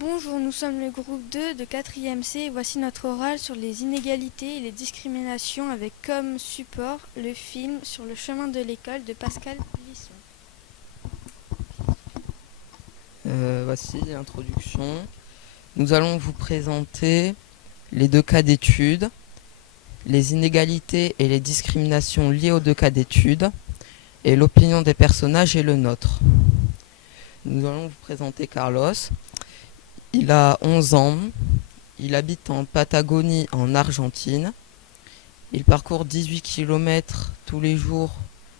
Bonjour, nous sommes le groupe 2 de 4e C et voici notre oral sur les inégalités et les discriminations avec comme support le film Sur le chemin de l'école de Pascal Lisson. Voici l'introduction. Nous allons vous présenter les deux cas d'étude, les inégalités et les discriminations liées aux deux cas d'étude, et l'opinion des personnages et le nôtre. Nous allons vous présenter Carlos. Il a 11 ans, il habite en Patagonie en Argentine. Il parcourt 18 km tous les jours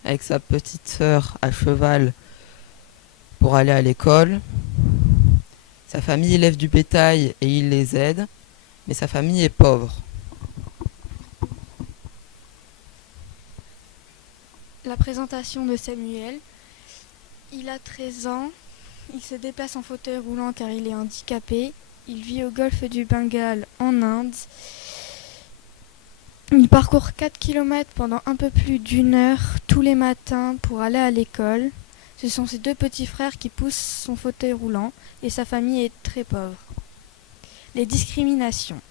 avec sa petite sœur à cheval pour aller à l'école. Sa famille élève du bétail et il les aide, mais sa famille est pauvre. La présentation de Samuel. Il a 13 ans, il se déplace en fauteuil roulant car il est handicapé. Il vit au golfe du Bengale en Inde. Il parcourt 4 km pendant un peu plus d'une heure tous les matins pour aller à l'école. Ce sont ses deux petits frères qui poussent son fauteuil roulant et sa famille est très pauvre. Les discriminations.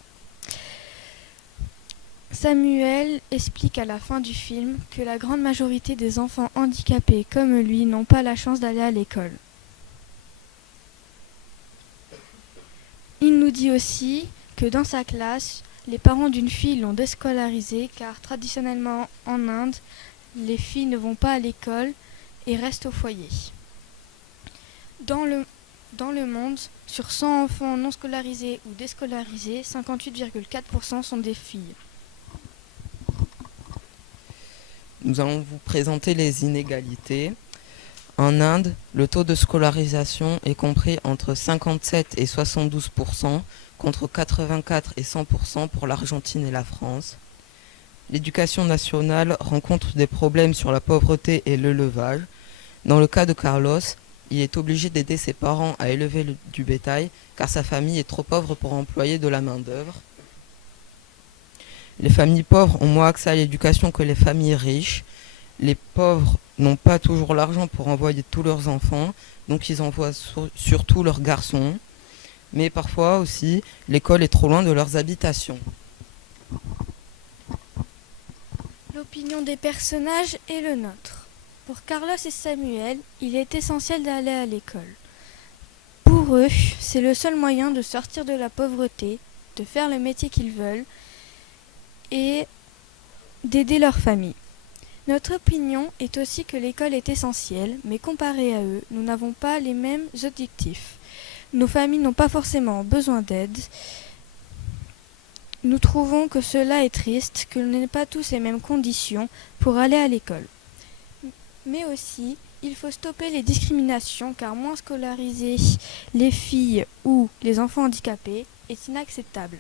Samuel explique à la fin du film que la grande majorité des enfants handicapés comme lui n'ont pas la chance d'aller à l'école. Il nous dit aussi que dans sa classe, les parents d'une fille l'ont déscolarisée car traditionnellement en Inde, les filles ne vont pas à l'école et restent au foyer. Dans le monde, sur 100 enfants non scolarisés ou déscolarisés, 58,4% sont des filles. Nous allons vous présenter les inégalités. En Inde, le taux de scolarisation est compris entre 57 et 72%, contre 84 et 100% pour l'Argentine et la France. L'éducation nationale rencontre des problèmes sur la pauvreté et l'élevage. Dans le cas de Carlos, il est obligé d'aider ses parents à élever du bétail car sa famille est trop pauvre pour employer de la main-d'œuvre. Les familles pauvres ont moins accès à l'éducation que les familles riches. Les pauvres n'ont pas toujours l'argent pour envoyer tous leurs enfants, donc ils envoient surtout leurs garçons. Mais parfois aussi, l'école est trop loin de leurs habitations. L'opinion des personnages est le nôtre. Pour Carlos et Samuel, il est essentiel d'aller à l'école. Pour eux, c'est le seul moyen de sortir de la pauvreté, de faire le métier qu'ils veulent et d'aider leur famille. Notre opinion est aussi que l'école est essentielle, mais comparé à eux, nous n'avons pas les mêmes objectifs. Nos familles n'ont pas forcément besoin d'aide. Nous trouvons que cela est triste, que l'on n'ait pas tous les mêmes conditions pour aller à l'école. Mais aussi, il faut stopper les discriminations car moins scolariser les filles ou les enfants handicapés est inacceptable.